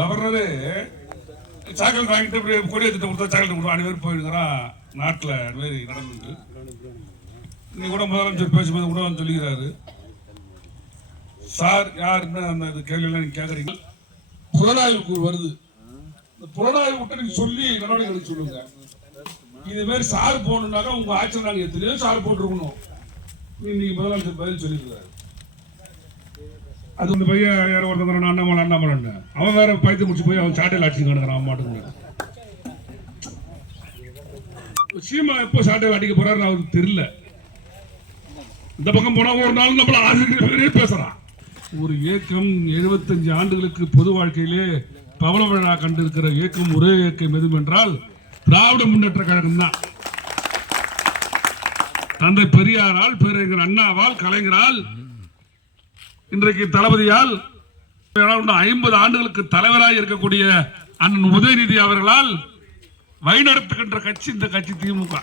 Governor chocolate வாங்கிட்டு இப்படி கொடி எடுத்துட்டு கொடுத்தா சாக்லேட் கொடுத்தா அனைவரும் போயிருக்கிறான் நாட்டில் அனைவரு நடந்தது இன்னைக்கு கூட முதலமைச்சர் பேசும்போது கூட வந்து சொல்லிக்கிறாரு. சார் யாருன்னு அந்த கேள்வியெல்லாம் நீங்கள் கேட்குறீங்க புலனாய்வுக்கு வருது. இந்த புலனாய்வு விட்டு நீங்கள் சொல்லி நடவடிக்கை எடுக்க சொல்லுங்க. இது மாதிரி சார் போகணுன்னாக்கா உங்கள் ஆட்சியில் நாங்கள் எத்தனையோ சார் போட்டிருக்கணும். இன்னைக்கு முதலமைச்சர் பதில் சொல்லியிருக்கிறாரு. அது இந்த பையன் யாரோ ஒருத்தர் அண்ணாமலை அண்ணாமலைன்னு. அவன் வேற பயத்து முடிச்சு போய் அவன் சாட்டையில் அடிச்சு கிடக்குறான் அவன் மாட்டுக்கு சீமா எப்போ சாட்டை அடிக்க போறாருன்னு அவருக்கு தெரியல. இந்த பக்கம் போனா ஒரு நாள் நம்மள ஆசிரியர் பேசுறான். ஒரு இயக்கம் 75 ஆண்டுகளுக்கு பொது வாழ்க்கையிலே பவள விழா கண்டிருக்கிற இயக்கம் ஒரே இயக்கம் எதுவும் என்றால் திராவிட முன்னேற்ற கழகம் தான். தந்தை பெரியாரால் பேரறிஞர் அண்ணாவால் கலைஞரால் இன்றைக்கு தளபதியால் ஐம்பது ஆண்டுகளுக்கு தலைவராக இருக்கக்கூடிய அண்ணன் உதயநிதி அவர்களால் வழிநடத்துகின்ற கட்சி இந்த கட்சி திமுக.